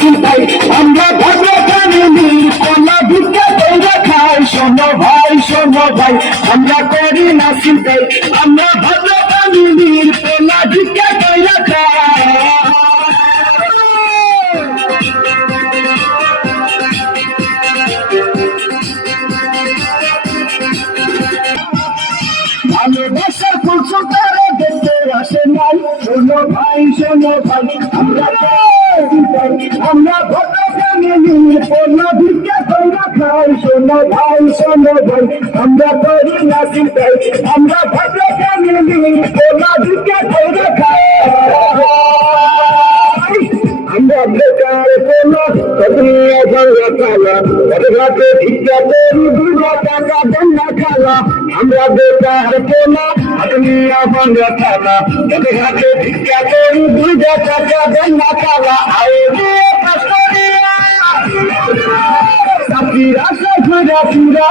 চিন্তাই আমরা ভদ্র ফ্যামিলির পোলা ভিক্ষা কইরা খাই। শোনো ভাই আমরা করি না চিন্তাই আমরা ভদ্র ফ্যামিলির পোলা ভিক্ষা কইরা খাই। ভালোবাসার কুসুম তারা দেখতে আসে নাই। শোনো ভাই আমরা ভদ্র ফ্যামিলির পোলা ভিক্ষা কইরা খাই। শোনো ভাই আমরা করি না চিন্তাই আমরা ভদ্র ফ্যামিলির পোলা ভিক্ষা কইরা খাই। আমরা বেকার পোলা কতনিয়া ভাঙা খালা ঘাটে ভিক্ষা করি 2 টাকা দেন না খালা। আমরা বেকার পোলা কতনিয়া ভাঙা খালা ঘাটে ভিক্ষা করি 2 টাকা দেন না খালা। আরে কষ্ট দিয়া চাকরির আশা কইরা পুরা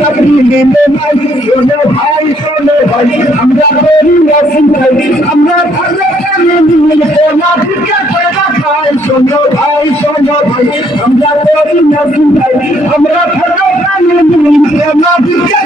চাকরি নিলে নাই। শোনো ভাই আমরা করি না চিন্তাই আমরা ভালো ফ্যামিলির পোলা ভিক্ষা কইরা খাই। শোনো ভাই আমরা করি না চিন্তাই আমরা ভালো ফ্যামিলির পোলা ভিক্ষা